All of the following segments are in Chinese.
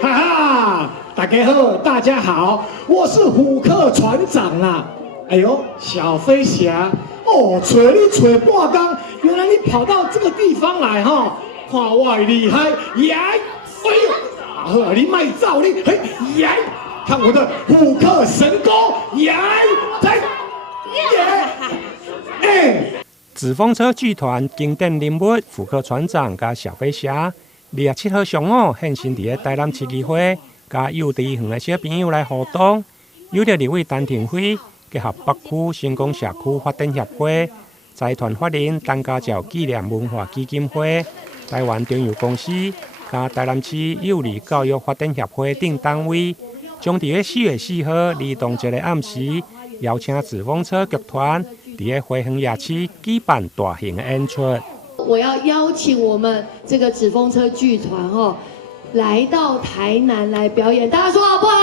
哈哈，大家好，大家好，我是虎克船长啦。哎呦，小飞侠，哦，找你找半天，原来你跑到这个地方来哈，看我的厉害，耶！哎呦，好，你卖走你，嘿，耶！看我的虎克神功，耶！来，耶！哎。纸风车剧团经典人物虎克船长加小飞侠，27号上午现身伫个台南市议会，加幼稚园的小朋友来互动。有着立委陈廷辉结合北区成功社区发展协会、财团法人陈家照纪念文化基金会、台湾中油公司加台南市幼儿教育发展协会等单位，将伫个4月4号儿童节的暗时，邀请纸风车剧团。在花园夜市举办大型的演出。我要邀请我们这个纸风车剧团来到台南来表演，大家说好不好？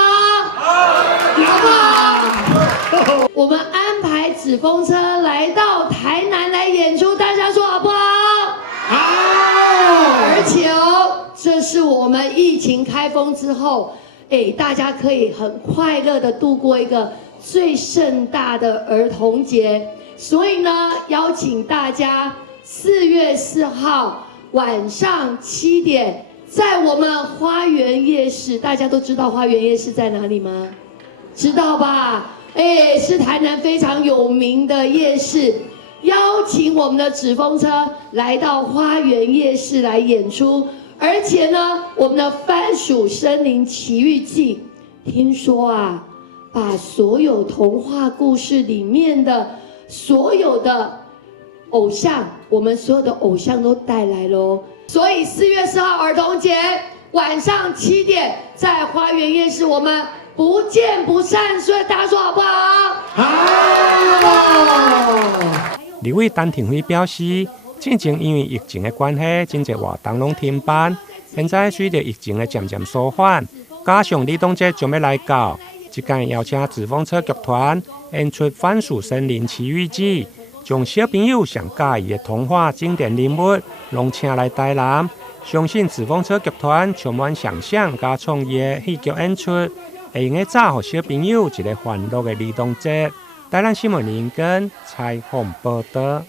好不好？我们安排纸风车来到台南来演出，大家说好不好？好。而且这是我们疫情开封之后，大家可以很快乐的度过一个最盛大的儿童节。所以呢，邀请大家4月4号晚上7点，在我们花园夜市，大家都知道花园夜市在哪里吗？知道吧？是台南非常有名的夜市，邀请我们的纸风车来到花园夜市来演出，而且呢，我们的番薯森林奇遇记，听说啊，把所有童话故事里面的所有的偶像，我们所有的偶像都带来喽。所以4月4号儿童节晚上7点，在花园夜市，我们不见不散。所以大家说好不好？好。立委陈廷辉表示，之前因为疫情的关系，真侪活动拢停办。现在随着疫情的渐渐舒缓，加上儿童节将要来到，即届邀请纸风车剧团演出《番薯森林奇遇记》，将小朋友上喜意的童话经典人物拢请来台南。相信纸风车剧团充满想象加创意的戏剧演出，会用个造予小朋友一个欢乐的儿童节。台南新闻林根采访报道。